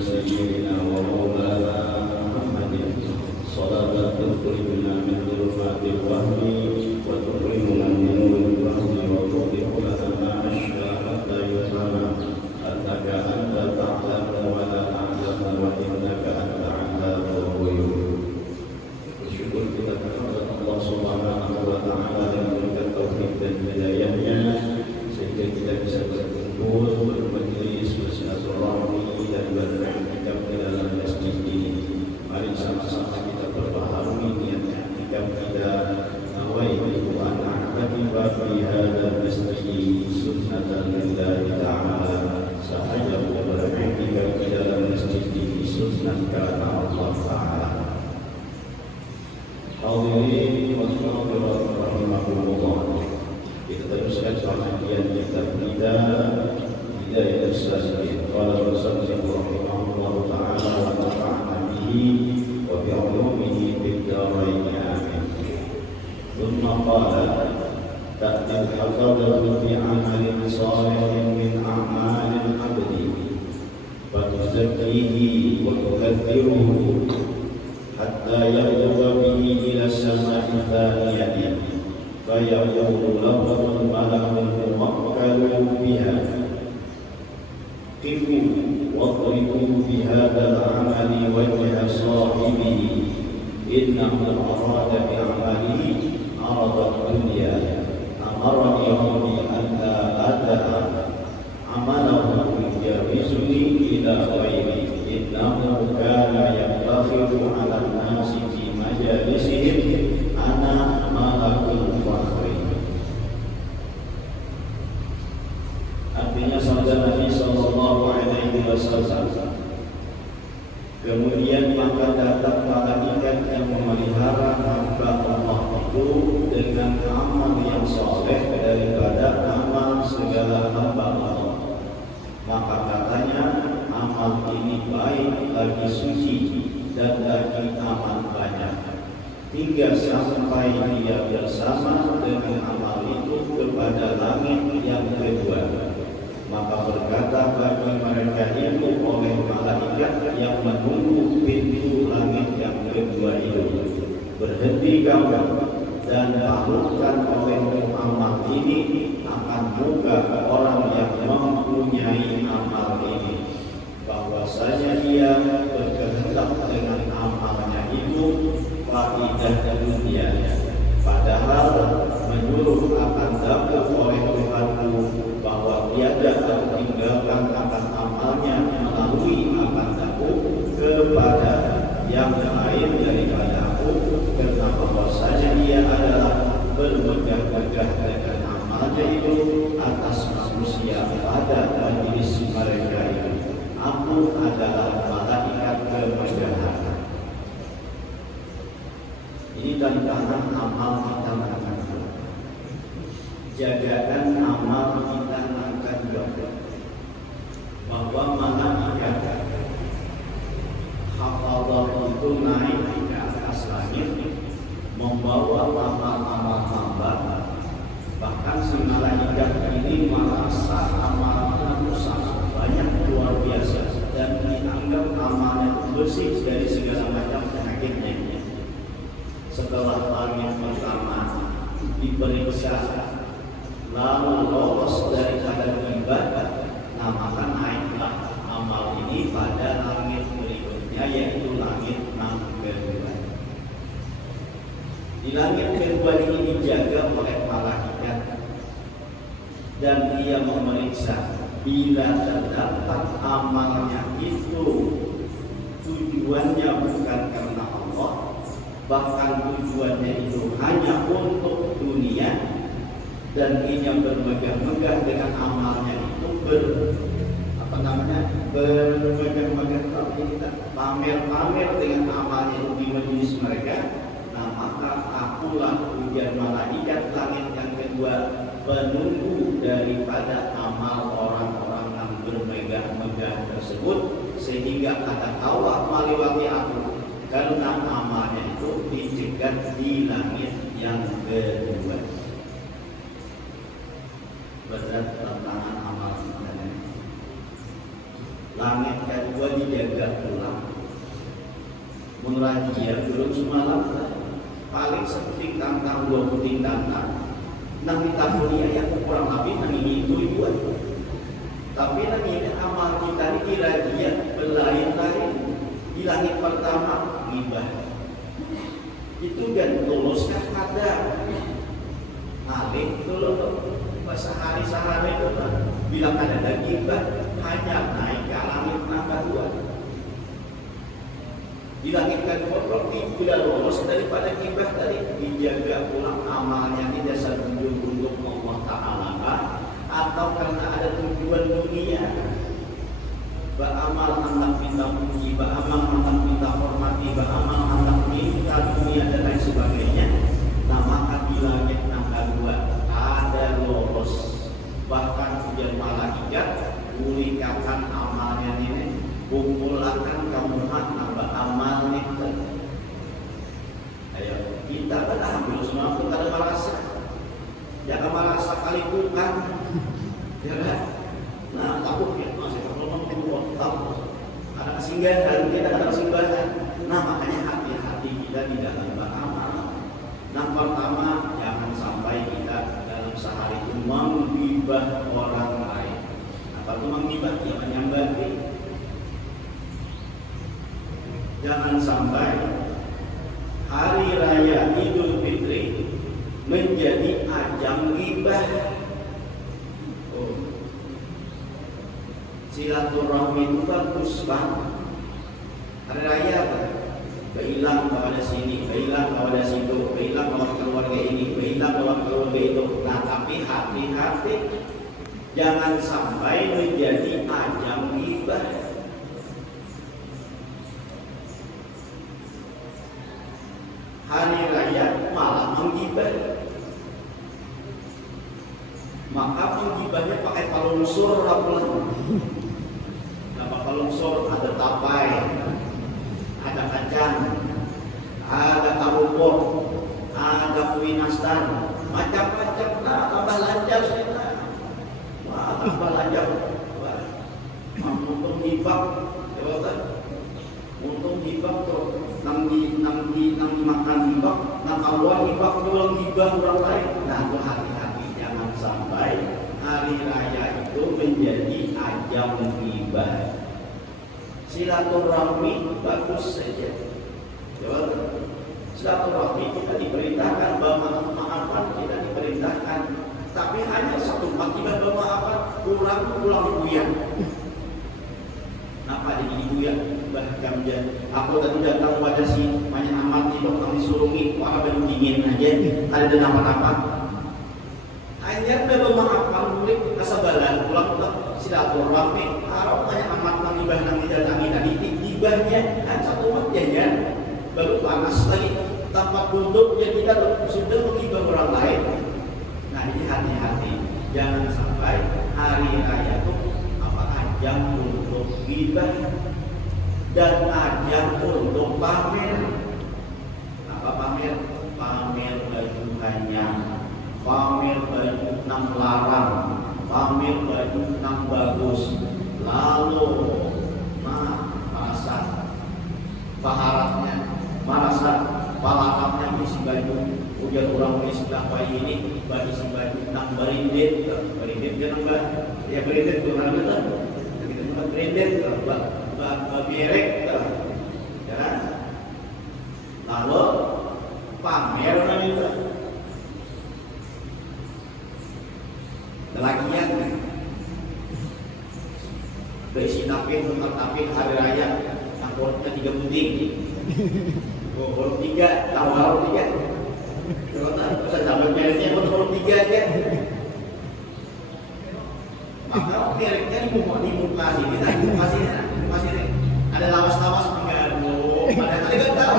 سيدنا ومولانا محمد صلاة تخرجنا من ظلمات الوهم وتكرمنا من نور الفهم وتوضح لنا ما نشاء حتى يفهم أنك أنت تعلم ولا أعلم وإنك أنت علام الغيوب. Bersyukur kita kepada Allah Subhanahu wa Ta'ala yang memberikan taufik dan hidayahnya sehingga kita bisa berkumpul, bermajlis, bersilaturahmi dan beriktikaf di dalam masjid ini. Mari sama-sama kita berbaharui niatnya iktikaf kita. Nawaitu an a'takifa fi hadzal masjid sunnatan lillahi ta'ala. Sahaja beriktikaf di dalam masjid ini sunnah karena Allah Ta'ala. Hadirin wa hadirat rahimakumullah. Kita teruskan pengajian kitab kita Hidayatus Salikin. Qala Rasulullah rahimahullah ta'ala wa nafa'ana bihi wa bi 'ulumihi fid dharain amin. Thumma qala ta'ti al-hafadatu fi 'amalin salihin min a'malil 'abdi wa tuzakkihi wa tukaththiruhu hatta yaghdwa bihi ila as-sama'i thaniyati fayaqulu lahu al-malakul muwakkalu biha qifu wadribu bi hadzal 'amali wajha sahibihi innahu arada bi 'amalihi arada ad-dunya amarani rabbi an la ada'a 'amalahu yujawizuni ila ghairi innahu kana yaqtafiru 'ala an-nasi fi majalisihim ana malakul fakhri. Artinya sabda Nabi sallallahu alaihi wasallam, kemudian maka datang malaikat yang memelihara hamba Allah itu dengan amal yang saleh daripada amal segala hamba Allah. Maka katanya amal ini baik, lagi suci dan lagi aman banyak, hingga sampai dia bersama dengan amal itu kepada langit yang kedua. Maka berkata bagi mereka itu oleh malaikat yang menunggu pintu langit yang kedua itu, berhenti kamu dan taklukkan olehmu amal ini akan muka orang yang mempunyai amal ini, bahwasanya dia berkehendak dengan amalnya itu faidah dunianya, padahal menyuruh akan dapat oleh Tuhanku bahwa tiada tertinggalkan akan amalnya melalui akan dapat kepada yang lain daripada aku, karena bahwasanya dia adalah bermegah-megah dengan amalnya itu atas manusia pada majelis mereka itu. Aku adalah malaikat kemegahan. Ini tantangan amal kita akan jagakan amal kita akan jaga bahwa malaikat hafadzah itu naik ke atas langit membawa amal-amal hamba. Bahkan si malaikat ini merasa amalnya sangat banyak, luar biasa, dan dianggap amalnya bersih dari segala macam penyakitnya. Setelah langit pertama diperiksa lalu lolos daripada ibadah, nah maka naiklah amal ini pada langit berikutnya, yaitu langit yang kedua. Di langit kedua ini dijaga oleh malaikat dan dia memeriksa bila terdapat amalnya itu tujuannya bukan karena Allah, bahkan tujuannya itu hanya untuk dunia, dan ia bermegah-megah dengan amalnya itu bermegah-megah, pamer-pamer dengan amalnya itu di majelis mereka. Nah maka akulah ujian malaikat langit yang kedua, penunggu daripada amal orang-orang yang bermegah-megah tersebut, sehingga ada Allah meliwati aku karena amalnya itu dicegat di langit yang kedua. Berat tantangan amal kita. langit kedua dijaga pulang. Menurut dia belum semalam paling seperti tangkang 2 puting tangkang. Nang ditakuti yang kurang lebih nang ini itu buat. Tapi nang ini amal kita ini kira dia berlain-lain. Di langit pertama ghibah. Itu kan lulusnya kada. Alik dulu sehari-sehari itu kan bilang ada ghibah hanya naik ke langit nang kedua. Di langit kedua bila lolos daripada ghibah tadi dijaga pulang amalnya tidak setuju untuk Allah Ta'ala atau karena ada tujuan dunia. Beramal anak kita puji, beramal anak kita hormati, beramal anak minta dunia dan lain sebagainya. Nah maka di langit yang kedua ada lolos, bahkan hujan malaikat mulikakan amalnya ini, kumpulkan kamu nambah amal itu. Ayo kita kan ambil semua kita ada merasa, jangan merasa kali bukan, ya kan? Nah takut ya masih takut ada kesinggahan, kita ada kesinggahan. Nah makanya hati-hati kita di dalam beramal. Nah pertama jangan sampai kita dalam sehari itu menggibah orang lain. Apa itu menggibah? Jangan nyambangi. Jangan sampai hari raya Idul Fitri menjadi ajang ghibah. Silaturahmi itu bagus banget. Hari raya apa? Berhilang kepada sini, berhilang kepada situ, berhilang kepada keluarga ini, berhilang kepada keluarga itu. Nah tapi hati-hati jangan sampai menjadi ajang ghibah. Hari raya malah menggibah. Maka menggibahnya pakai palungsur rapulan. Nama palungsur ada tapai, ada kacang, ada karupok, ada kue nastar, macam-macam. Nah, tambah lancar kita. Wah, tambah lancar. Wah, untung hibak, ya untung hibak tuh. Nang makan hibak, nang awal hibak jual hibah orang lain. Nah, itu hati-hati jangan sampai hari raya itu menjadi ajang ghibah. Silaturahmi bagus saja. Silaturahmi kita diperintahkan, bermaafan kita diperintahkan. Tapi hanya satu akibat bermaafan pulang buyang. Apa jadi buyang? Bahkan aku tadi datang pada si banyak amat itu kami surungi para baju dingin aja ada apa-apa. Hanya bermaafan murid kasabaran pulang silaturahmi harap banyak amat mengibah nang didatangi tadi ibahnya kan satu waktu ya baru panas lagi tempat duduk yang kita sudah mengibah orang lain. Nah ini hati-hati jangan sampai hari raya itu apa ajang untuk ghibah dan ajang untuk pamer. Apa pamer? Pamer baju hanya, pamer baju nang larang, pamer baju nang bagus. Lalu, merasa paharatnya, merasa palakapnya isi baju. Ujar orang di sebelah bayi ini, baju si baju nang berindit dia nang ya berindit tu orang kita, kita bukan berindit berberek, ya. Lalu pamer orang itu. Lagian berisi tapin, tukar tapin hari raya angkotnya 3 puting baru 3, tahu 3 kalau tak bisa sampai mereknya baru 3 aja maka mereknya di muka sini di muka sini ada lawas-lawas mengganggu padahal kali kan tahu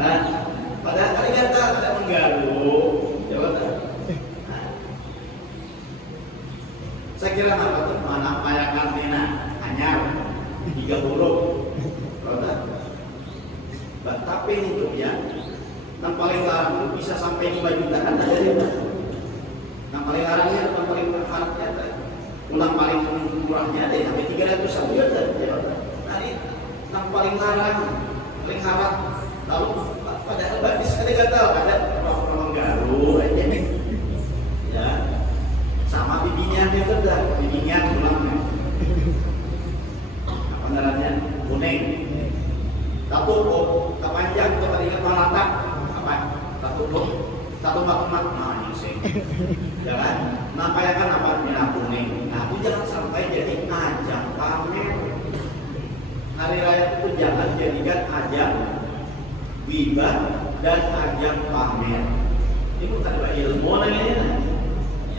nah padahal kali kan tahu tidak mengganggu jawab tak. Saya kira apa tuh mana payakan Tina hanya 3 huruf, roda. Tapi itu ya, yang paling larang itu bisa sampai 5 juta kan ada ya. Yang paling larangnya, yang paling berharapnya ulang paling murahnya deh sampai 300 ribu ya. Tadi yang paling larang, paling haram. Lalu padahal habis ada gatal, ada orang garu aja nih. Ya, sama bibinya dia betul, bibinya tulangnya. Apa namanya? Kuning. Satu kepanjang itu tadi kepala apa? Satu mat, nah ini sih. Jangan, namanya kan apa? Merah kuning. Nah, itu jangan sampai jadi ajang pamer. Hari raya itu jangan jadikan ajang ghibah dan ajang pamer. Ini bukan ilmu namanya.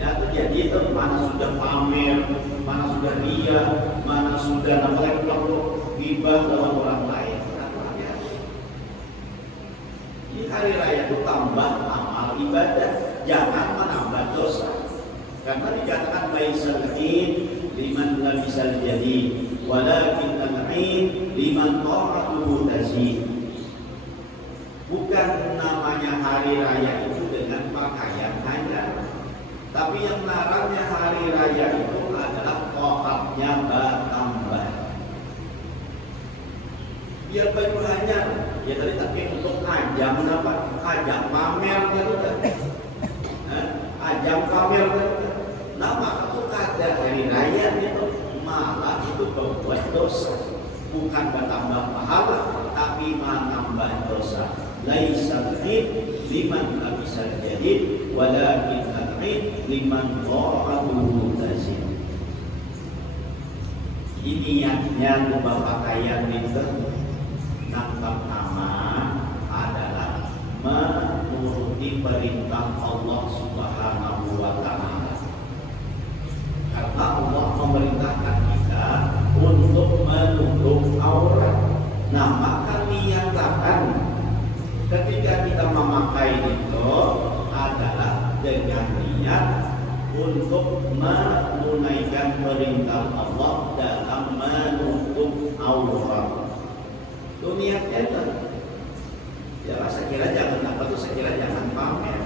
Ya, itu jadi itu mana sudah pamer, mana sudah ria, mana sudah namanya perlu ghibah dengan orang lain. Ini hari raya itu tambah amal ibadah, jangan menambah dosa. Karena dikatakan laisal id liman lam bisal jadi, walakin al-id liman ta'atuhu tazid. Bukan namanya hari raya itu dengan pakaian hanya, tapi yang larangnya hari raya itu adalah taatnya bertambah. Biar baju hanya, ya tadi tapi untuk ajang apa? Ajang pamer tadi kan? Ajang pamer tadi. Nama itu ada hari raya itu malah itu berbuat dosa, bukan bertambah pahala, tapi menambah dosa. Laisal id liman bisa jadi, walakin al-id liman ta'atuhu tazid. Ini niatnya ubah pakaian itu nampak nama adalah menuruti perintah Allah Subhanahu wa Ta'ala. Karena Allah memerintahkan kita untuk menutup aurat. Nah, maka niatkan ketika kita memakai itu adalah dengan niat untuk menunaikan perintah Allah dalam menutup aurat. Itu niatnya itu. Ya, saya kira jangan apa tuh, saya kira jangan pamer.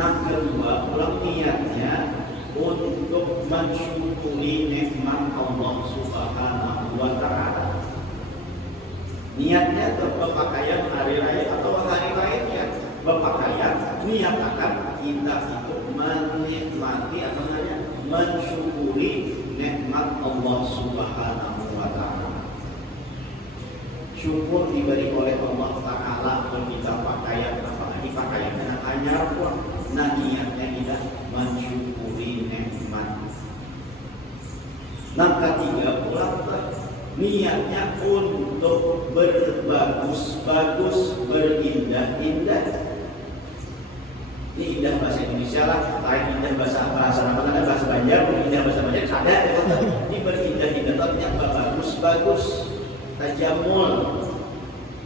Nah, kedua, ulang niatnya untuk mensyukuri nikmat Allah Subhanahu wa Ta'ala. Niatnya itu berpakaian hari raya atau hari lainnya berpakaian, niatkan kita itu menikmati atau mensyukuri nikmat Allah Subhanahu wa Ta'ala. Syukur diberi oleh Allah Ta'ala kita pakaian, apalagi pakaiannya hanya pun. Nah, niatnya kita mensyukuri nikmat. Nah, ketiga pula niatnya untuk berbagus-bagus, berindah-indah. Ini indah bahasa Indonesia lah, lain indah bahasa apa namanya, bahasa Banjar, indah bahasa Banjar ada. Ini berindah-indah, artinya berbagus-bagus, tajamul.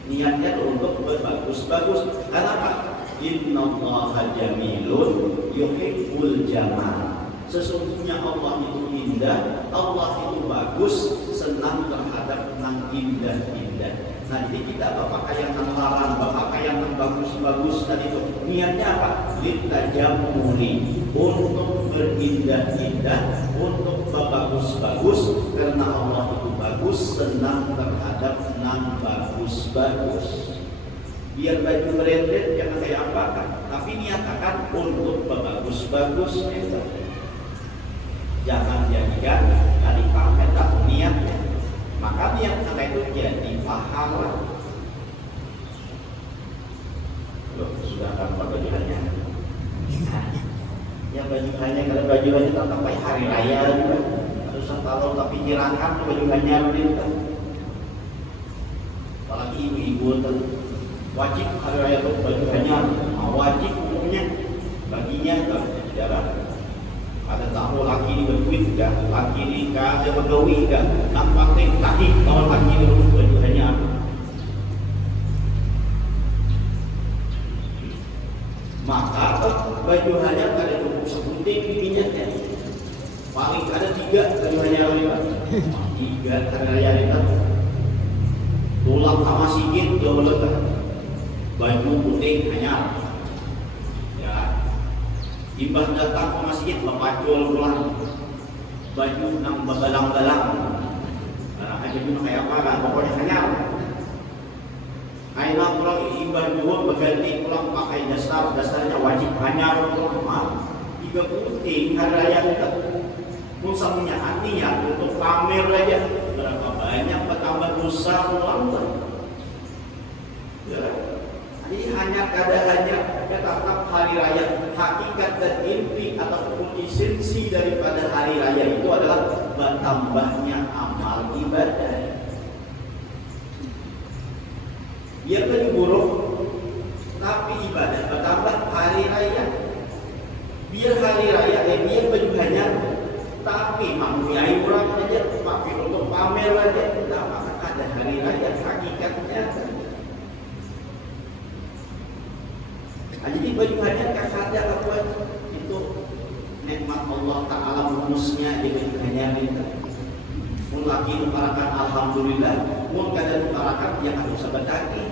Niatnya untuk berbagus-bagus. Kenapa? Innallaha jamilun yuhibbul jamal. Sesungguhnya Allah itu indah, Allah itu bagus, senang terhadap yang indah-indah. Nah, jadi kita berpakaian yang larang, berpakaian yang bagus-bagus tadi itu niatnya apa? Litajamuli, untuk berindah-indah, untuk berbagus-bagus, karena Allah itu bagus, senang terhadap yang bagus-bagus. Biar baju branded jangan kayak apa kan, tapi niatkan untuk berbagus-bagus itu. Jangan jadikan dari pamer tak niatnya. Maka niat kita itu jadi pahala. Loh, sudah tanpa baju hanya. Ya baju hanya, kalau baju hanya tak sampai hari raya juga. Terus kalau tak pikirankan baju hanya itu. Apalagi ibu-ibu wajib hari raya itu baju hanya, wajib umumnya baginya tak jarang. Ada tahu laki ini berduit enggak, laki ini ada bergawi enggak, nampaknya kaki kalau laki ini baju hanya. Maka baju hanya ada cukup sebuting minyaknya, paling ada 3 baju hanya lewat, 3 hari raya itu. Tulang sama sikit jauh lebih, baju putih hanya. Imbah datang ke masjid, lepacul pulang. baju nang bebalang-balang. Nah, aja baju kayak apa kan? Pokoknya hanya. Aina pulang ibadah dua berganti pulang pakai dasarnya wajib hanya untuk mal. Tiga putih hari raya kita. Musamnya artinya untuk pamer aja berapa banyak bertambah dosa ulang ya. Jadi hanya tetap hari raya, hakikat dan inti atau esensi daripada hari raya itu adalah bertambahnya amal ibadah. Biar lebih buruk, tapi ibadah bertambah hari raya. Biar hari raya, biar baju banyak, tapi menguasai orang aja, tapi untuk pamer aja, tidak maka ada hari raya hakikatnya. Jadi baju hanya kakaknya apa itu nikmat Allah Taala bonusnya di baju hanya itu. Mun lagi nukarakan alhamdulillah, mun kada nukarakan ya kada usah bertagi.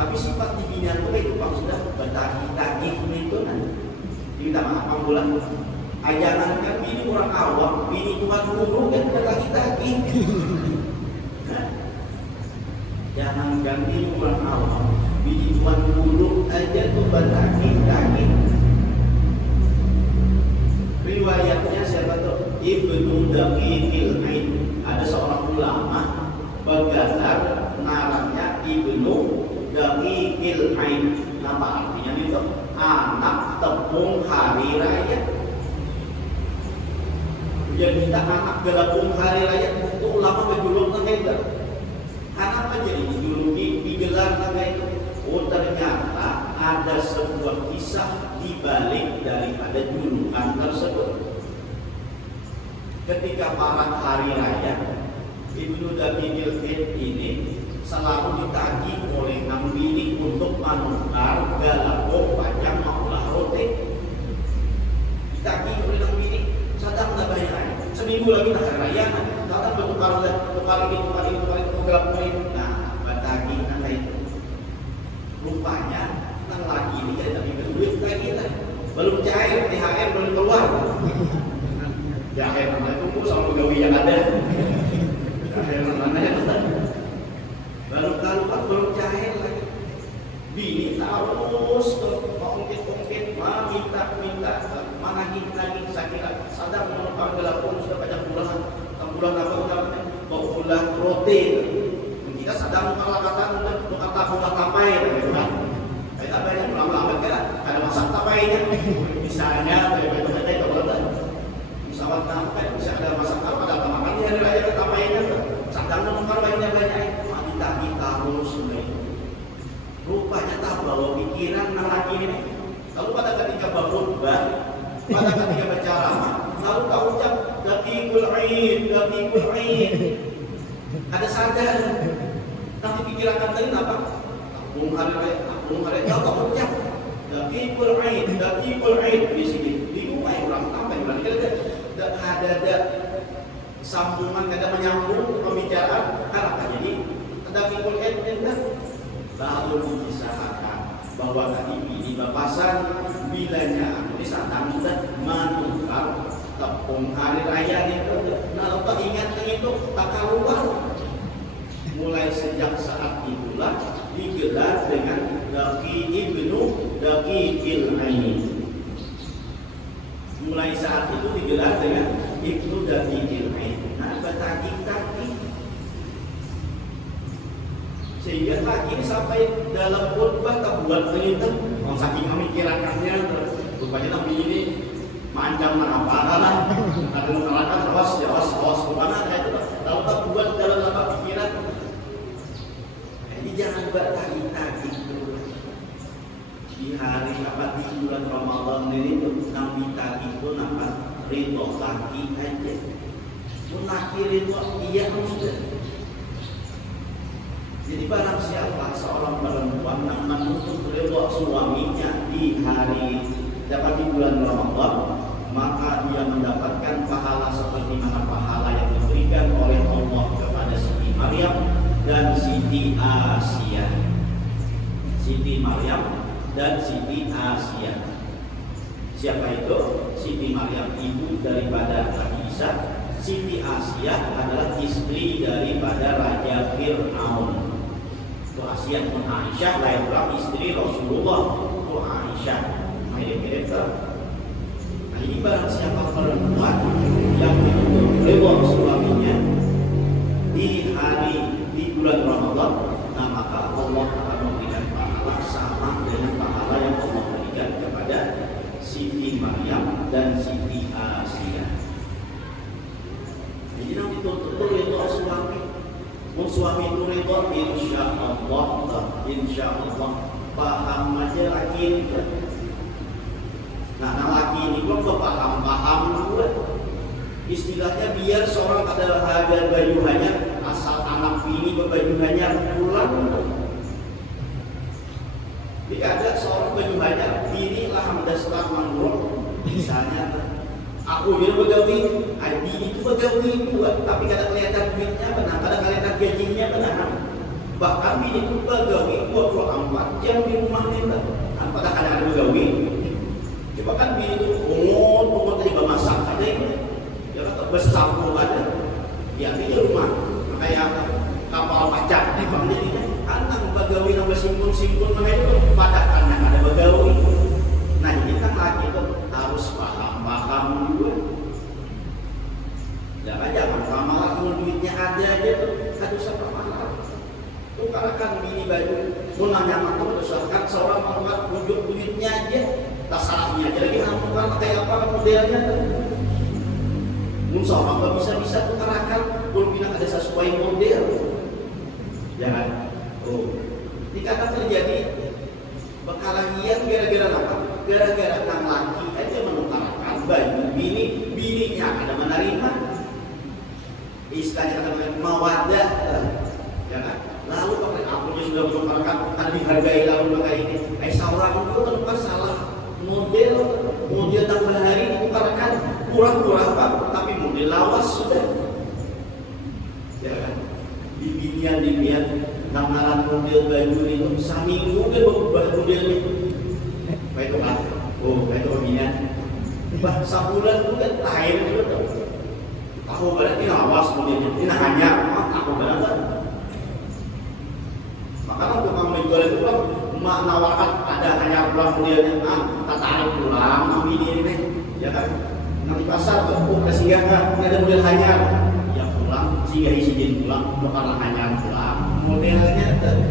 Tapi sifat dibina itu pak sudah bertagi-tagi itu nanti. Kita maaf bulan ajaran kan bini orang awam, bini Tuhan guru kan bertagi-tagi. Jangan ganti orang awam, bini Tuhan guru aja tuh bertagi-tagi. Riwayatnya siapa tuh? Ibnu Daqiqil Aid. Ada seorang ulama bergelar namanya Ibnu Daqiqil Aid. Apa artinya itu? Anak tepung hari raya. Jadi kita anak gelapung hari raya itu ulama berjuluk negara. Kenapa jadi dijuluki digelar negara itu? Oh ternyata ada sebuah kisah di balik daripada julukan tersebut. Ketika para hari raya, Ibnu Daqiqil Aid ini selalu ditagih oleh Kang Bini untuk menukar galako panjang maulah roti. Ditagih oleh Kang Bini, sadang nggak bayar. Seminggu lagi hari raya, sadang bertukar ini, tukar ini. Nah, batagih nanti itu. Rupanya, nang lagi ini jadi tapi berduit lagi lah. Belum cair, THR belum keluar. THR mana tunggu sama pegawai yang ada. THR mana yang ada? Baru belum cair lagi. Bini terus mengungkit, minta, lagi sakit. Sadar menukar gelapun sudah banyak bulan apa bulan roti. Kita sadar menukar bulan tapai, kan? Kita banyak lama-lama kan ada masak tapainya. Misalnya betul-betul itu betul. Pesawat tapai bisa ada masak apa? Ada makan di hari raya tapainya. Sadar menukar banyak. Kita harus rupanya tak bawa pikiran lagi ini. Lalu pada ketika berkhutbah, pada ketika berbicara, lalu kau ucap Daqiqul Aid. Ada sadar. Nanti pikiran tadi apa? Bung hari kau ucap Daqiqul Aid di sini. Bingung orang sampai bilang ada sambungan, ada menyambung pembicaraan. Kenapa jadi Daqiqul Aid lalu dikisahkan bahwa tadi ini bapasan bilanya di saat sudah menukar tepung hari raya itu. Nah, lepas ingat itu tak keluar. Mulai sejak saat itulah digelar dengan Ibnu Daqiqil Aid. Mulai saat itu digelar dengan Ibnu Daqiqil Aid. Nah, bertagi-tagi sehingga pagi ini sampai dalam khutbah tak buat begitu, orang saking memikirkannya, rupanya Nabi ini macam apa lah, ada mengatakan awas kemana itu, lalu tak buat dalam apa pikiran. Ini jangan bertagi-tagi di hari apa di bulan Ramadan ini tuh Nabi tagi pun apa ridho laki aja, pun laki ridho iya sudah. Jadi barang siapa seorang perempuan yang menuntut ridho suaminya di hari dapat di bulan Ramadan, maka dia mendapatkan pahala seperti mana pahala yang diberikan oleh Allah kepada Siti Maryam dan Siti Asia. Siapa itu? Siti Maryam, ibu daripada Nabi Isa. Siti Asia adalah istri daripada Raja Fir'aun. Itu Asia pun Aisyah, lain pula istri Rasulullah. Itu Aisyah. Mirip-mirip tak? Nah, ini barang siapa perempuan yang ridho suaminya di bulan Ramadan, nah maka Allah akan memberikan pahala sama dengan pahala yang Allah berikan kepada Siti Maryam dan Siti Asia. Jadi nanti tuntut ridho suami. Mau suami itu ridho, insya Allah paham aja laki. Nah, laki ini belum paham juga. Istilahnya biar seorang adalah harga bajuhannya, asal anak bini bajuhannya pulang. Jika ada seorang bajuhannya bini lah mendasar mangrove, misalnya aku bilang begawi, Adi itu begawi juga, tapi kadang kelihatan duitnya benar, kadang kelihatan gajinya benar. Bahkan bini itu begawi 24 jam di rumahnya, apakah kadang ada begawi? Coba kan bini itu umur tadi bermasak ada ini. Bersapu ada, ya di rumah kayak kapal pacak, jadi anak bagawi yang bersimpun makanya pada anak ada bagawi. Nah ini kan lagi itu harus paham juga. Jangan ramalan kalau duitnya ada aja tuh harus apa mahal. Tukarakan bini baju, mau nanya makam usahakan seorang membuat wujud duitnya aja, tasarnya aja lagi namun kayak apa modelnya tuh. Insya Allah bisa tukarakan kalau bilang ada sesuai model. Jangan. Dikata terjadi berkelahian gara-gara apa? Gara-gara tang laki aja menukarkan baju bininya ada menerima. Istilahnya kata mawadah. Jangan. Lalu pakai akunnya sudah menukarkan, kan dihargai lalu pakai ini. Seorang itu terlupa salah model tambah hari ditukarkan kurang apa, tapi model lawas sudah. Ya kan? Dimian namaran model baju itu seminggu dia berubah modelnya. Baik itu kan? Baik itu beginian. Sebulan juga lain juga. Tahu berarti lawas modelnya. Ini hanya tahu berapa. Maka waktu kamu menjual itu kan menawarkan ada hanya pulang modelnya, tarik pulang, ambil ini, ya kan? Nanti pasar tuh, kasih nggak ada model hanya, ya pulang, sehingga isi pulang, bukan hanya pulang, modelnya tuh.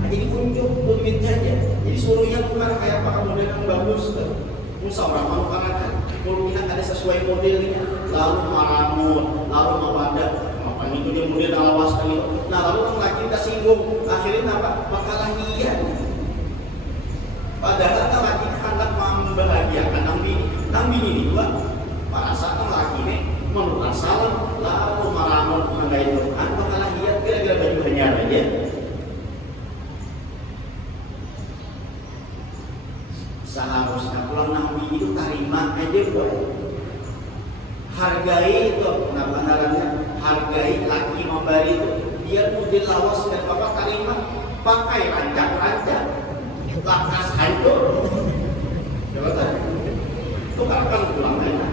Nah, jadi unjuk duitnya aja, jadi suruhnya bukan kayak apa model yang bagus tuh. Musyawarah mau kan, kalau kita ada sesuai modelnya, lalu maramut, lalu mawadah. Itu dia model alawas tadi. Nah lalu orang lagi kita singgung, akhirnya apa? Perkelahian. Padahal kan lagi hendak membahagiakan nang bini juga. Pada saat laki ini menurut salam, lalu maramun mengenai Tuhan, perkelahian kira-kira baju hanya aja. Seharusnya pulang nang bini itu terima aja buat. Hargai itu, kenapa namanya? Hargai laki memberi itu, biar model lawas dan bapak terima, pakai rancang-rancang, lakas hancur. Coba tadi, itu kan pulang aja,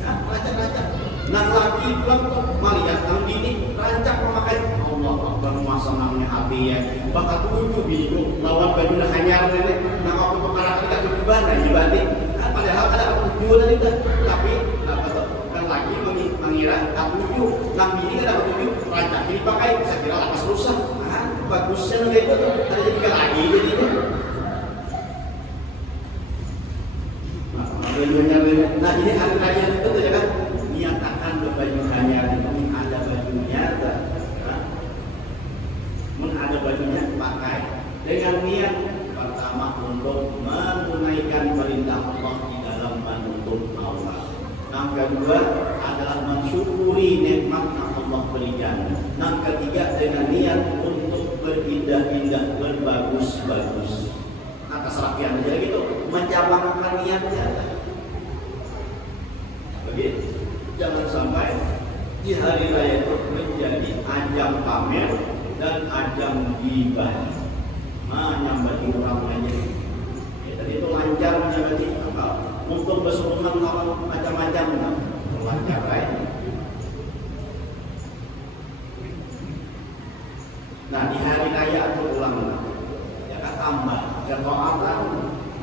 nah, rancang-rancang. Nah laki pulang tuh, melihat nang bini rancang memakai Allah Akbar masa namanya HP ya, bakal tujuh bini lawan baju hanya ini, nah aku perkara kita tujuan aja berarti, padahal ada tujuan tadi, tapi lagi mengira tak tujuh, nang bini kan tak tujuh, rancang ini pakai, saya kira lakas rusak. Bagusnya itu ada jadi lagi jadinya. Nah ini hari raya itu ya kan, niatakan berbaju hanya, ada bajunya, ada bajunya pakai dengan niat pertama untuk menunaikan perintah Allah di dalam menuntut Allah. Yang kedua adalah mensyukuri nikmat yang Allah berikan. Yang ketiga dengan niat untuk berindah-indah, berbagus-bagus. Nah keserapian aja gitu, mencapai niatnya. Begitu. Jangan sampai di hari raya itu menjadi ajang pamer dan ajang gibah. Menyambat orang aja. Ya, tadi itu berarti untuk berseruman lawan macam-macam cara ini. Nah, di hari raya atau ulang ya kan tambah ketaatan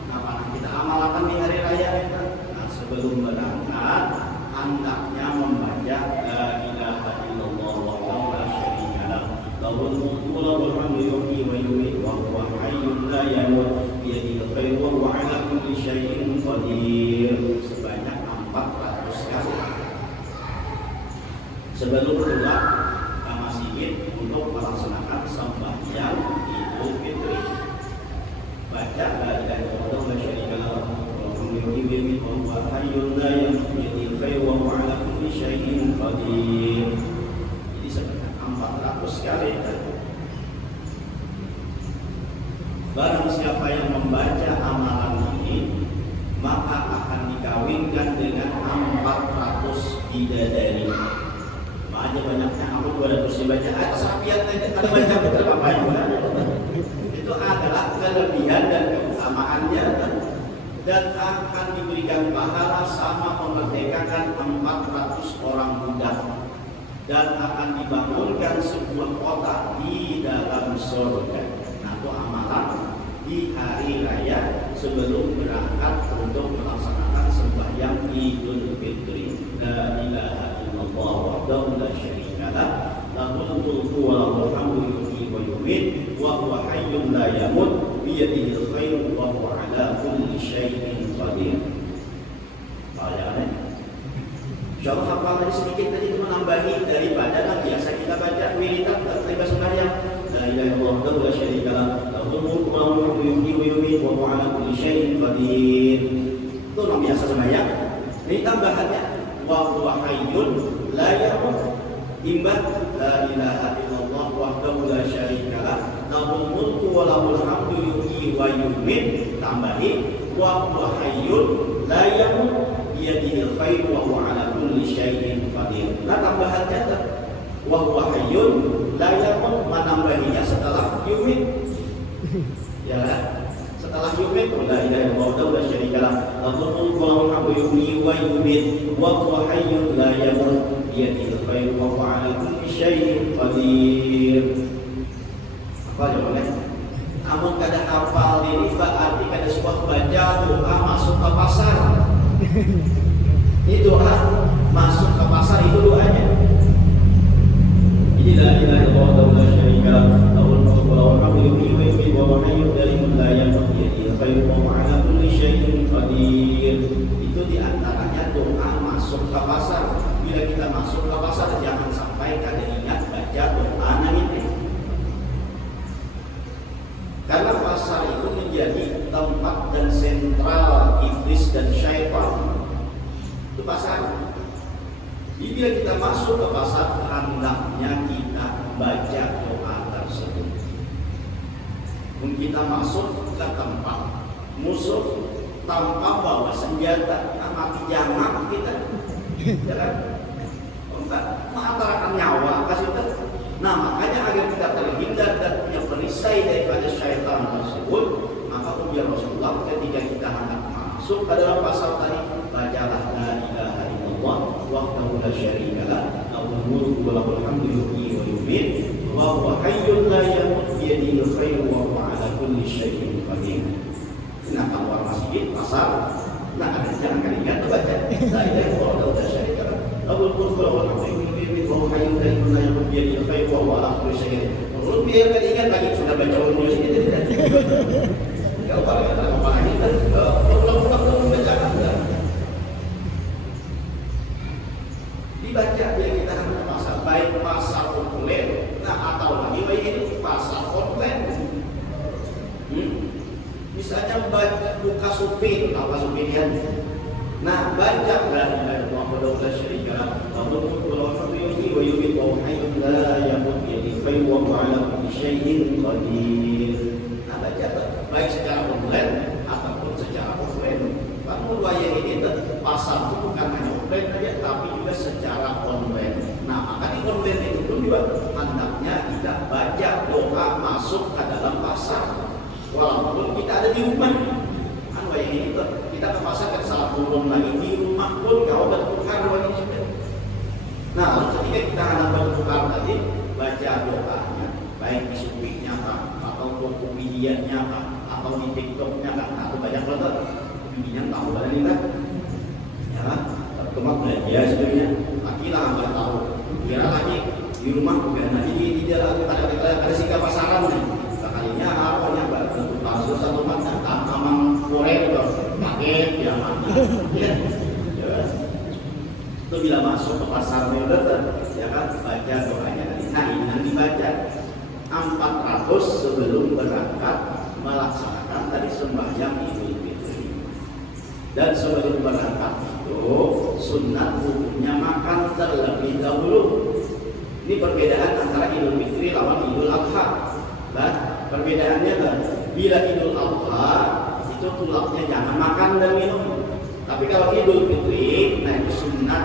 apa kita amalkan di hari raya itu. Nah, sebelum berangkat hendaknya membaca la ilaha illallah wahdahu la syarika lah lahul mulku wa lahul hamdu yuhyi wa yumiitu wa huwa hayyun la yamut bi yadihil khairu wa huwa ala kulli syai'in qadir sebanyak 400 kali sebelum pulang ke masjid untuk melaksanakan sembahyang Idul Fitri. Baca la ilaha illallah la syarika lah lahul mulku wa yumiitu wa huwa hayyun la yamut bi yadihil khairu wa huwa ala kulli syai'in qadir. Jadi sebanyak 400 kali. Barang siapa yang membaca amalan ini maka akan dikawinkan dengan 400 bidadari. Aja banyaknya aku 200 dibaca sapiat aja kalau baca berapa banyak. Itu adalah kelebihan dan keutamaannya dan akan diberikan pahala sama memerdekakan 400 orang budak dan akan dibangunkan sebuah kota di dalam surga. Nah, itu amalan di hari raya sebelum berangkat untuk melaksanakan sembahyang Idul Fitri. La ilaha illallah wahdahu la syarika lah lahul mulku wa lahul hamdu yuhyi wa yumiitu wa huwa hayyun la yamut bi yadihil khairu wa huwa ala kulli syai'in qadir. Ayatnya insyaallah hafal tadi sedikit tadi itu menambahi daripada yang biasa kita baca wiridan ketika sembahyang. La ilaha illallah wahdahu la syarika lah lahul mulku wa lahul hamdu yuhyi wa yumiitu wa huwa ala kulli syai'in qadir. Itu yang biasa sembahyang. Ini tambahannya wa huwa hayyun la yamut. Imbah la ilaha illallah wahdahu la syarika lah lahul mulku wa lahul hamdu yuhyi wa yumiitu. Tambahin wa huwa hayyun la yamut bi yadihil khairu wa huwa ala kulli syai'in qadir. Nah, tambahannya wa huwa hayyun la yamut menambahinya setelah yumiitu. Ya kan? Setelah yumiitu la ilaha illallah wahdahu la syarika lah lahul mulku wa lahul hamdu yuhyi wa yumiitu wa huwa hayyun la yamut bi yadihil khairu wa huwa ala kulli syai'in qadir. Apa jawabannya? Namun kada hafal ini berarti kada sebuah baca doa masuk ke pasar. Ini doa masuk ke pasar itu doanya. Jadi la ilaha illallah wahdahu la syarika lah lahul mulku wa lahul hamdu yuhyi wa yumiitu wa huwa hayyun la yamut bi yadihil khairu wa huwa ala kulli syai'in qadir. Itu diantaranya doa masuk ke pasar. Bila kita masuk ke pasar jangan sampai kada ingat baca doa ini. Karena pasar itu menjadi tempat dan sentral iblis dan syaitan. Itu pasar. Jadi bila kita masuk ke pasar, hendaknya kita baca doa tersebut. Kita masuk ke tempat musuh tanpa bawa senjata, mati jamak kita, ya kan? Mengantarakan nyawa kasih itu. Nah, makanya agar kita terhindar dan punya perisai daripada syaitan tersebut, maka ujar Rasulullah ketika kita hendak masuk ke dalam pasar tadi, bacalah la ilaha illallah wahdahu la syarika lah lahul mulku wa lahul hamdu yuhyi wa yumiitu wa huwa hayyun la yamut bi yadihil khairu wa huwa ala kulli syai'in qadir. Nah, keluar masjid, pasar, nah ada jangan kali ingat tuh baca la ilaha illallah wahdahu la syarika lah lahul mulku wa lahul hamdu yuhyi wa yumiitu wa huwa hayyun la yamut bi yadihil khairu wa huwa ala kulli syai'in qadir. Perlu biar kali ingat lagi sudah baca ulumul sini tidak. Kalau kata apa ini kan ulang-ulang bacaan kan. Dibaca biar kita hendak pasar baik pasar populer, nah atau lagi baik ini pasar online. Misalnya buka supir, apa supirian? Nah, baca la ilaha illallah wahdahu la syarika lah lahul mulku wa lahul hamdu yuhyi wa yumiitu wa huwa hayyun la yamut bi yadihil khairu wa huwa ala kulli syai'in qadir. Nah, baca baik secara online ataupun secara offline. Namun wayah ini pasar itu bukan hanya offline saja, tapi juga secara online. Nah, maka di online itu pun juga hendaknya kita baca doa masuk ke dalam pasar. Walaupun kita ada di rumah, kan wayah ini Bibinya tahu kan ini kan? Ya, terkemak belanja sebenarnya. Laki lah nggak tahu. Kira lagi di rumah bukan. Nah di jalan ada sikap pasaran nih. Sekalinya arahnya bentuk kasus atau macam amang korek atau paket yang mana? Ya. Itu bila masuk ke pasar ya kan baca doanya. Nah ini yang dibaca 400 sebelum berangkat melaksanakan tadi sembahyang Idul Fitri. Dan sebelum berangkat itu sunat hukumnya makan terlebih dahulu. Ini perbedaan antara Idul Fitri lawan Idul Adha. Nah, perbedaannya kan bila Idul Adha itu tulaknya jangan makan dan minum. Tapi kalau Idul Fitri, nah itu sunat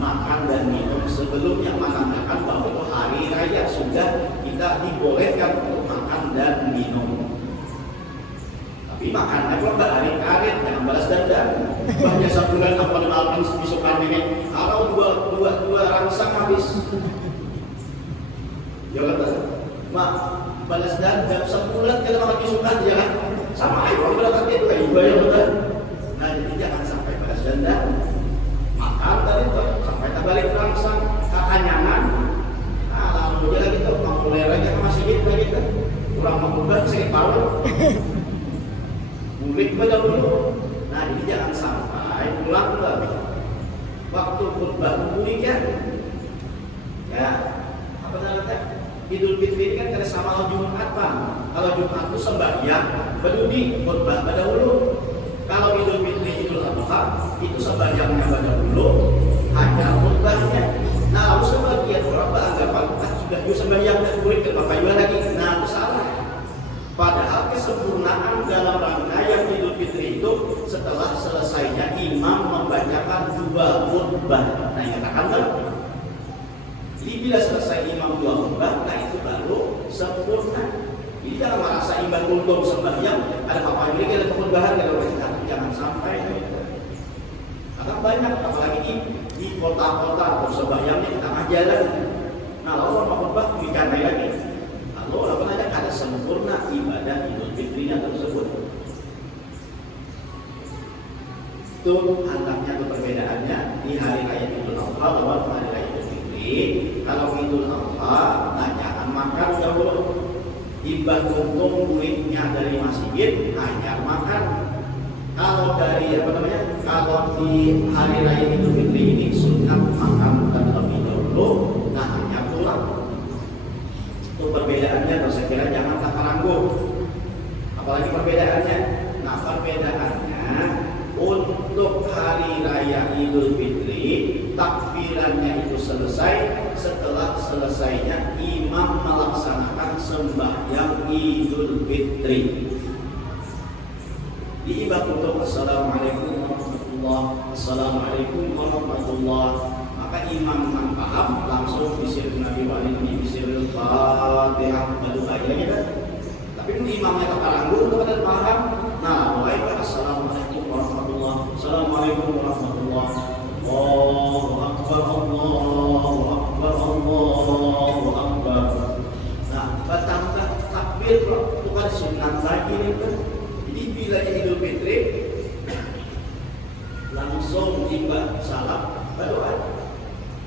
makan dan minum sebelumnya, menandakan bahwa itu hari raya sudah kita dibolehkan untuk makan dan minum. Tapi makannya kalau nggak hari karet, jangan balas dendam. Bahnya sebulan apa malam besokan ini, kalau dua rangsang habis. Ya kata, mak balas dendam sebulan kalau makan besokan ya kan, sama aja orang berangkat itu kayak ibu ya betul. Nah jadi jangan sampai balas dendam. Makan tadi tuh sampai terbalik rangsang kekanyangan. Nah lalu dia lagi tuh mau lereng yang masih gitu lagi tuh kurang mengubah sakit paru. Mulik pada dulu. Nah jadi jangan sampai pulang ke waktu khutbah mulik ya apa namanya Idul Fitri kan karena sama Jumat Bang. Kalau Jumat itu sembahyang berdudi khutbah pada dulu. Kalau Idul Fitri Idul Adha itu sembahyangnya pada dulu hanya khutbahnya. Nah lalu sebagian orang beranggapan sudah sembahyang dan mulik ke Bapak Ibu lagi. Nah itu salah. Padahal kesempurnaan dalam rangkaian Idul Fitri itu setelah selesainya imam membacakan 2 khutbah. Nah yang katakan kan? Jadi bila selesai imam 2 khutbah, nah itu baru sempurna. Jadi jangan merasa imbang kultum sembahyang ada apa ini kita khutbahan kalau jangan sampai gitu. Karena banyak apalagi di kota-kota sembahyangnya di tengah jalan. Nah lalu orang khutbah dicantai lagi. Lalu apa aja ada sempurna ibadah Idul Fitrinya tersebut. Itu antaranya atau perbedaannya di hari raya Idul Adha lawan hari raya Idul Fitri. Kalau Idul Adha, nah jangan makan dahulu. Imbang untung duitnya dari masjid hanya makan. Kalau dari apa namanya? Kalau di hari raya Idul Fitri ini sunat makan terlebih dahulu, nah hanya pulang. Itu perbedaannya, saya kira jangan tak ranggung. Apalagi perbedaannya. Nah perbedaannya untuk hari raya Idul Fitri takbirannya itu selesai setelah selesainya imam melaksanakan sembahyang Idul Fitri. Diibah untuk Assalamualaikum warahmatullahi Assalamualaikum warahmatullahi. Maka imam yang paham langsung bisir Nabi Walid bisir Fatihah berdoa ya gitu. Tapi imamnya tak ranggung kepada paham. Nah mulai Assalamualaikum warahmatullahi Assalamualaikum warahmatullahi. Allahu Akbar Allahu Akbar Allahu Akbar. Nah bertambah takbir bukan sunat lagi nih kan. Jadi bila Idul Fitri langsung tiba salam berdoa.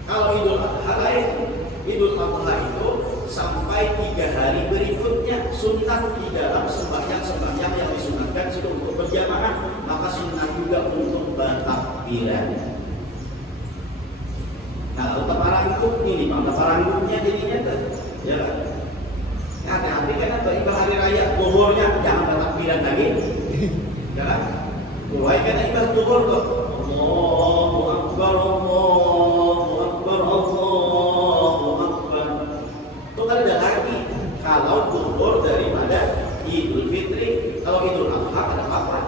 Kalau Idul Adha lain, Idul Adha itu sampai 3 hari berikutnya sunat di dalam sembahyang-sembahyang yang disunatkan sudah untuk berjamaah, maka sunat juga untuk bertakbiran. Nah, kalau taparangkuk ini, bang taparangkuknya jadinya kan, ya kan? Hati-hati karena bagi hari raya zuhurnya jangan bertakbiran lagi, ya kan? Mulai karena ibadah zuhur tuh, Allahu Akbar Allahu Akbar Allahu Akbar. Itu kan ada lagi. Kalau zuhur daripada Idul Fitri, kalau Idul Adha ada apa?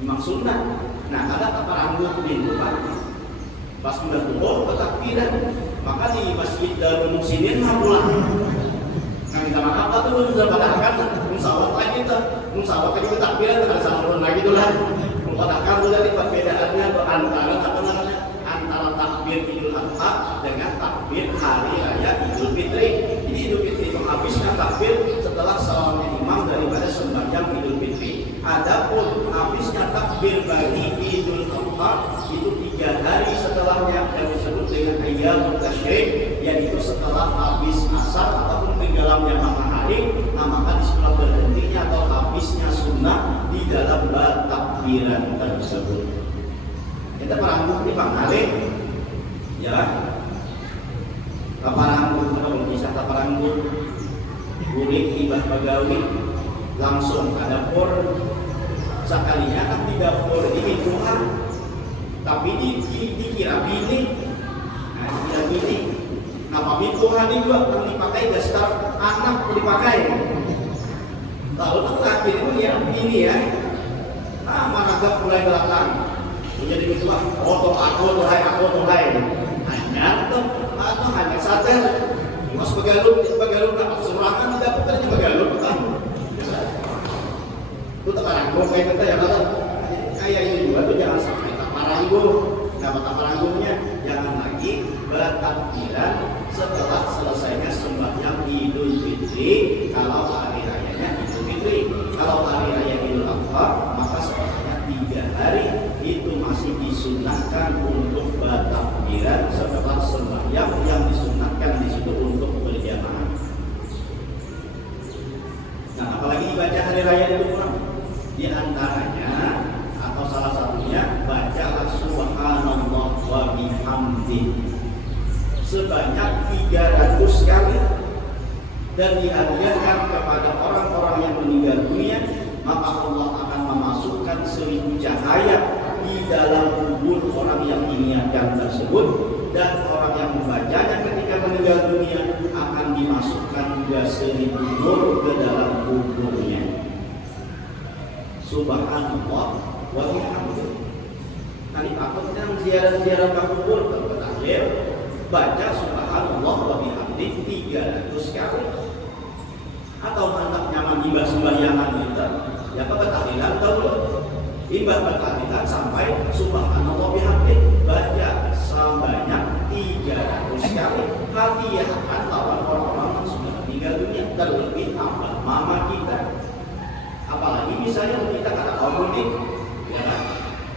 Memang sunnah. Nah, ada taparangkuk di rumah. Pas sudah zuhur bertakbiran, maka di Masjid Darul Muhsinin pulang. Nah, minta maaf tuh sudah padahal kan musawat lagi tuh. Musawat lagi bertakbiran ada salurun lagi tuh lah. Padahal tuh dari perbedaannya antara apa namanya? Antara takbir Idul Adha dengan takbir hari raya Idul Fitri. Jadi Idul Fitri menghabiskan takbir setelah salamnya imam daripada sembahyang Idul Fitri. Adapun habisnya takbir takbir bagi Idul Adha itu 3 hari setelahnya yang disebut dengan Ayyamut Tasyrik, yaitu setelah habis asar ataupun tenggelamnya matahari. Nah, maka disitulah berhentinya atau habisnya sunnah di dalam takbiran tersebut. Kita paranggung di panghari, ya. Paranggung kalau bisa paranggung, guling ibah pagawi, langsung ke dapur. Sekalinya kan di dapur ini Tuhan, tapi dikira bini. Nah, dikira bini. Nah, pamit Tuhan itu juga dipakai dasar anak dipakai. Lalu terakhir itu ya bini ya. Nah, managap mulai belakang. Jadi gitu lah. Foto aku tuh hai. Hanya tuh, atau hanya sadar. Mas begalun nak serangan di dapur aja begalun kan. Itu tak paranggung kayak kita ya kalau kayak ini juga tuh jangan sampai tak paranggung. Dapat tak paranggungnya jangan lagi bertakbiran setelah selesainya sembahyang Idul Fitri. Kalau hari rayanya Idul Fitri, kalau hari raya Idul Adha maka setelahnya 3 hari itu masih disunahkan untuk bertakbiran setelah sembahyang yang disunahkan di situ untuk berjamaah. Nah, apalagi dibaca hari raya itu kurang. Di antaranya atau salah satunya bacalah subhanallah wa bihamdi sebanyak 300 kali dan dihadiahkan kepada orang-orang yang meninggal dunia, maka Allah akan memasukkan 1000 cahaya di dalam kubur orang yang diniatkan tersebut, dan orang yang membacanya ketika meninggal dunia akan dimasukkan juga 1000 nur ke dalam kuburnya. Subhanallah wa bihamdihi. Nanti takut kita ziarah ke kubur bertahlil, baca subhanallah wa bihamdihi 300 kali. Atau mantap nyaman imbah sembahyangan kita, ya bertahlilan dahulu. Imbah bertahlilan sampai subhanallah wa bihamdihi, baca sebanyak 300 kali. Hadiahkan lawan orang-orang yang sudah meninggal dunia, terlebih abah mama kita. Apalagi misalnya kita kata mudik, ya kan?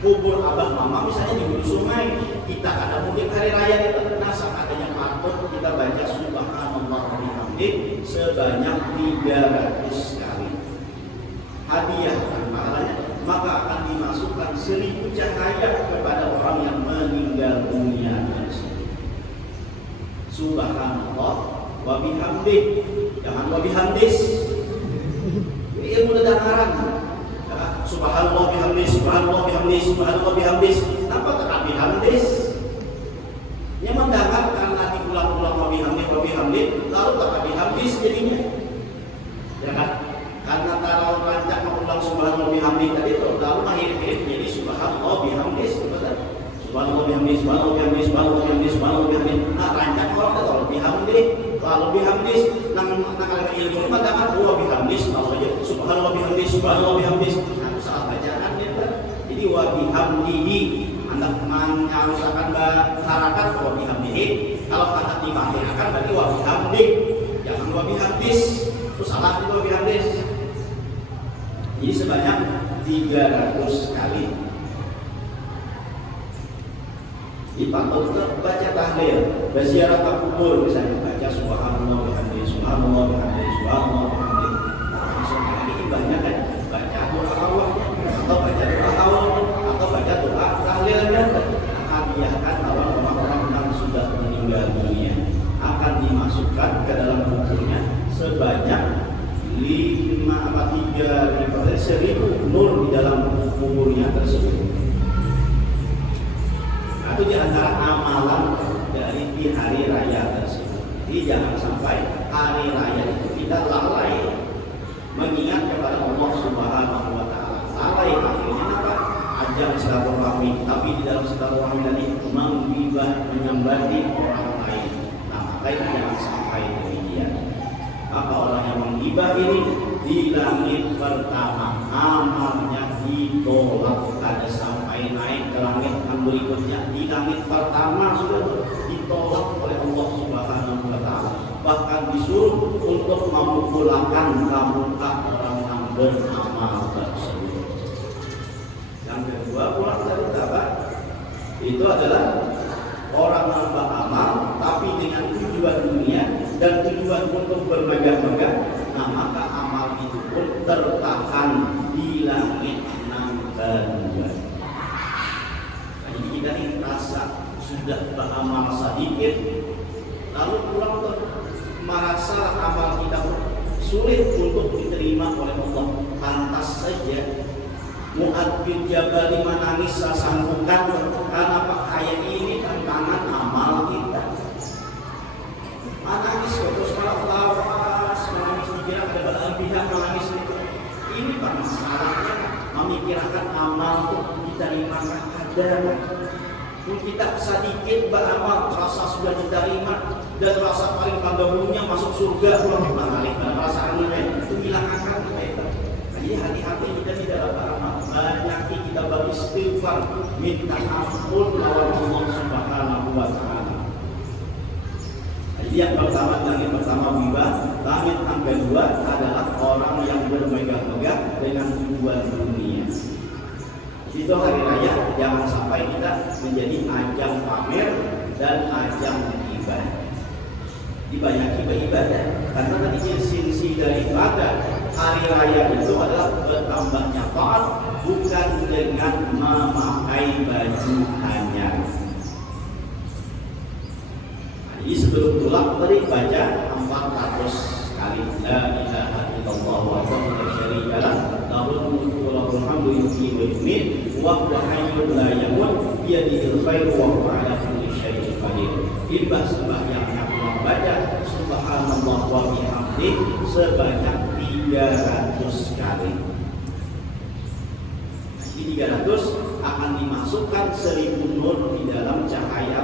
Kubur abah mama misalnya di hulu sungai, kita ada mudik hari raya itu, nah adanya patut kita baca subhanallah wa bihamdihi sebanyak 300 kali. Hadiah pahalanya, maka akan dimasukkan 1000 cahaya kepada orang yang meninggal dunia tersebut. Subhanallah wa bihamdihi, jangan wa bihamdis. Ilmu kedengaran, subhanallah bihamdis, subhanallah bihamdis, subhanallah bihamdis. Apa tak bihamdis? Yang mendengar karena diulang-ulang wa bihamdis, lalu tak bihamdis jadinya. Ya kan? Karena kalau rancak mengulang subhanallah bihamdis tadi itu, lalu akhir-akhir jadi subhanallah bihamdis, betul? Subhanallah bihamdis, subhanallah bihamdis, subhanallah bihamdis, subhanallah bihamdis. Nah, rancak orang itu kalau bihamdis, lalu bihamdis, nang ada ilmu ini mengatakan wa bihamdis, kalau aja subhanallah bihamdis, subhanallah bihamdis. Nah, salah bacaan ya kan. Jadi wa bihamdihi, Anda menyarusakan harakat wa bihamdihi. Kalau kata dibahirakan berarti wa bihamdi, jangan wa bihamdis. Itu salah itu wa bihamdis. Jadi sebanyak 300 kali. Dipantau baca tahlil, berziarah ke kubur, misalnya baca subhanallah bihamdihi, subhanallah bihamdihi, subhanallah bihamdihi. Nah, misalnya ini banyak kan, baca doa awalnya, atau baca doa awalnya, atau baca doa tahlilnya. Hadiahkan orang-orang yang sudah meninggal dunia akan dimasukkan ke dalam kuburnya sebanyak 1000 nur di dalam kuburnya tersebut. Itu di antara amalan dari di hari raya tersebut. Jadi jangan sampai hari raya itu kita lalai mengingat kepada Allah Subhanahu wa taala. Lalai akhirnya apa? Ajang silaturahmi, tapi di dalam silaturahmi tadi menggibah, menyembati orang lain. Nah, maka itu jangan sampai demikian. Maka orang yang menggibah ini di langit pertama amalnya ditolak, ada sampai naik ke langit yang berikutnya. Di langit pertama sudah ditolak oleh Allah Subhanahu wa taala, bahkan disuruh untuk memukulakan muka orang yang beramal tersebut. Yang kedua pulang dari apa? Itu adalah orang nambah amal tapi dengan tujuan dunia dan tujuan untuk bermegah-megah, nah maka amal itu pun tertahan di langit nan kedua. Jadi kita ini rasa sudah beramal sedikit, lalu pulang merasa amal kita sulit untuk diterima oleh Allah. Pantas saja Mu'adz bin Jabal menangis sesanggukan karena pakaian ini tantangan amal kita. Menangis terus kalau lawas, menangis dikira ada bagian pihak menangis itu. Ini masalahnya memikirkan amal untuk diterimakan ada. Kita sedikit beramal rasa sudah diterima dan rasa paling dahulunya masuk surga pulang balik perasaan itu hilang akal kita. Jadi hati-hati kita tidak beramal. Banyak kita beristighfar, minta ampun lawan Allah Subhanahu wa taala. Jadi yang pertama, langit pertama ghibah, langit yang kedua adalah orang yang bermegah-megah dengan tujuan dunia. Itu hari raya jangan sampai kita menjadi ajang pamer dan ajang ibadah. Dibanyak ibadah karena tadi sisi daripada hari raya itu adalah bertambahnya taat, bukan dengan memakai baju hanyar. Jadi sebelum pulang tadi baca 400 kali la ilaha illallah wa la syarika lah lahul mulku wa lahul hamdu yuhyi wa yumiit wa huwa hayyun la yamut bi yadihil khairu wa huwa ala kulli syai'in qadir. Imbas sembahyangnya pulang baca subhanallah wa bihamdihi sebanyak 300 kali. Di 300 akan dimasukkan 1000 nur di dalam cahaya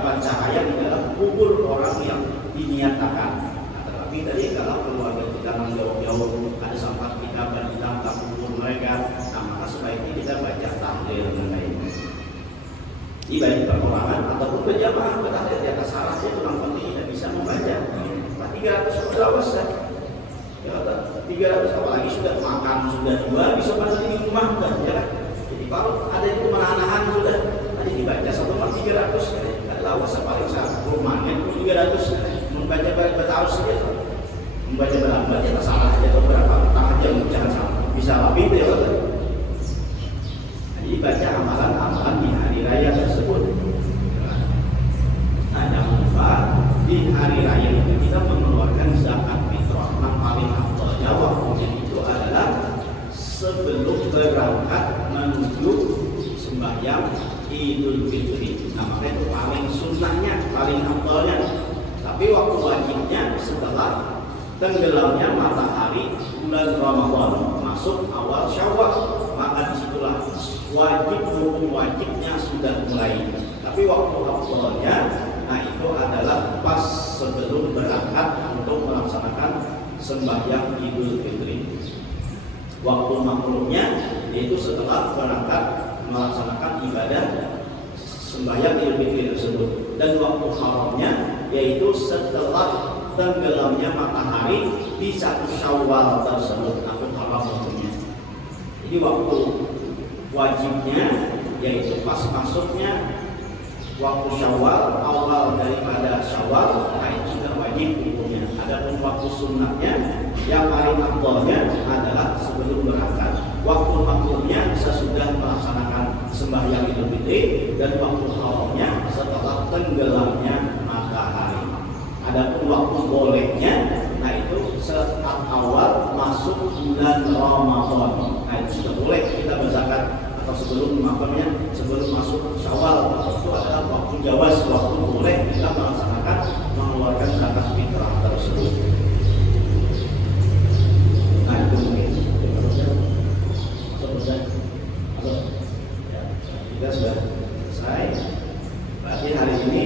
di dalam kubur orang yang diniatakan. Tapi tadi kalau keluarga kita jauh-jauh ada sempat kita berhitam tak kubur mereka, nah maka sebaiknya kita baca tahlil mengenai ini. Di baik perorangan ataupun berjamaah bertahlil di atas salah itu yang penting kita bisa membaca. 300 lawas kan? 300 apalagi sudah makan sudah dua bisa baca di rumah kan? Ya. Jadi kalau ada itu menahan sudah tadi dibaca 1/300 kan? Lawas paling satu rumahnya 300 membaca bertaus saja. Membaca berapa aja salah aja atau berapa tak aja jangan salah bisa lebih itu ya. Jadi baca amalan-amalan di hari raya tersebut. Nah jangan lupa di hari raya itu kita mengeluarkan zakat fitrah. Yang paling afdalnya waktunya itu adalah sebelum berangkat menuju sembahyang Idul Fitri. Nah maka itu paling sunnahnya, paling afdalnya. Tapi waktu wajibnya setelah tenggelamnya matahari bulan Ramadan masuk awal Syawal, maka disitulah hukum wajibnya sudah mulai. Tapi waktu afdalnya, nah itu adalah pas sebelum berangkat untuk melaksanakan sembahyang Idul Fitri. Waktu makruhnya yaitu setelah berangkat melaksanakan ibadah sembahyang Idul Fitri tersebut, dan waktu haramnya yaitu setelah tenggelamnya matahari di 1 Syawal tersebut. Aku haram waktunya. Jadi waktu wajibnya yaitu pas masuknya waktu Syawal, awal daripada Syawal, nah itu sudah wajib hukumnya. Adapun waktu sunnahnya yang paling afdalnya adalah sebelum berangkat. Waktu makruhnya sesudah melaksanakan sembahyang Idul Fitri, dan waktu haramnya setelah tenggelamnya matahari. Adapun waktu bolehnya, nah itu saat awal masuk bulan Ramadan. Nah itu sudah boleh kita berzakat, atau sebelum masuk Syawal, itu adalah waktu jawaz, waktu boleh kita melaksanakan mengeluarkan zakat fitrah tersebut. Nah itu mungkin kita sudah selesai. Berarti hari ini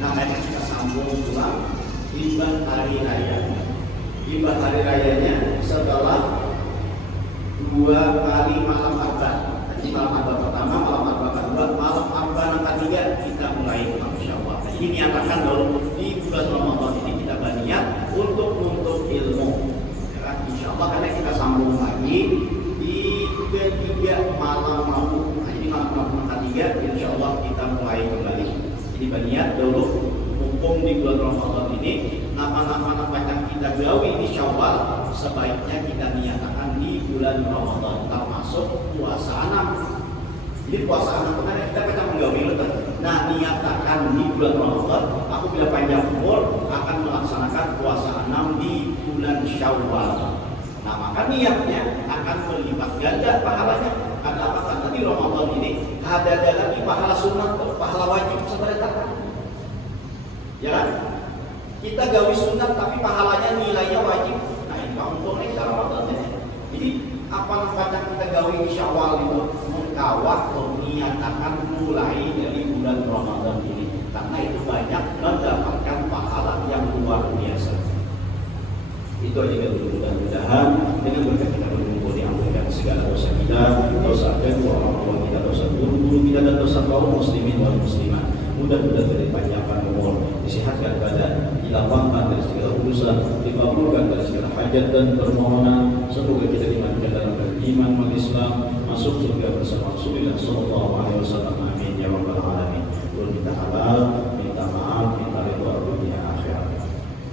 namanya kita sambung pulang ibadah hari raya. Ibadah hari rayanya setelah 2 kali malam arba. Jadi malam arba pertama, malam arba kedua, malam arba yang ketiga kita mulai insyaallah. Jadi niatakan dulu di bulan Ramadan ini kita berniat untuk ilmu. Ya, insyaallah karena kita sambung lagi di ketiga malam kita mulai kembali. Jadi berniat dulu mumpung di bulan Ramadan ini nama-nama yang kita gawe di Syawal sebaiknya kita niatakan di bulan Ramadan, termasuk puasa 6. Jadi puasa 6 kan kita baca menggawe itu. Nah, niatakan di bulan Ramadan, aku bila panjang umur akan melaksanakan puasa 6 di bulan Syawal. Nah, maka niatnya akan berlipat ganda pahalanya. Karena apa? Karena di Ramadan ini ada lagi pahala sunat, pahala wajib sebenarnya. Ya kan? Kita gawe sunat tapi pahalanya nilainya wajib. Nah, ini untungnya kita Ramadan ini. Jadi apa namanya kita gawe di Syawal itu mengkawat niatakan mulai dari bulan Ramadan ini. Karena itu banyak mendapatkan pahala yang luar biasa. Itu aja dulu, mudah-mudahan dengan berkat kita berkumpul diampunkan segala dosa kita, dosa orang tua kita, dosa guru kita, dan dosa kaum muslimin wal muslimat. Mudah-mudahan dari panjangkan umur, disehatkan badan, dilapangkan dari segala urusan, dikabulkan dari segala hajat dan permohonan. Semoga kita dimanjakan dalam beriman, Islam, masuk surga bersama Rasulullah SAW.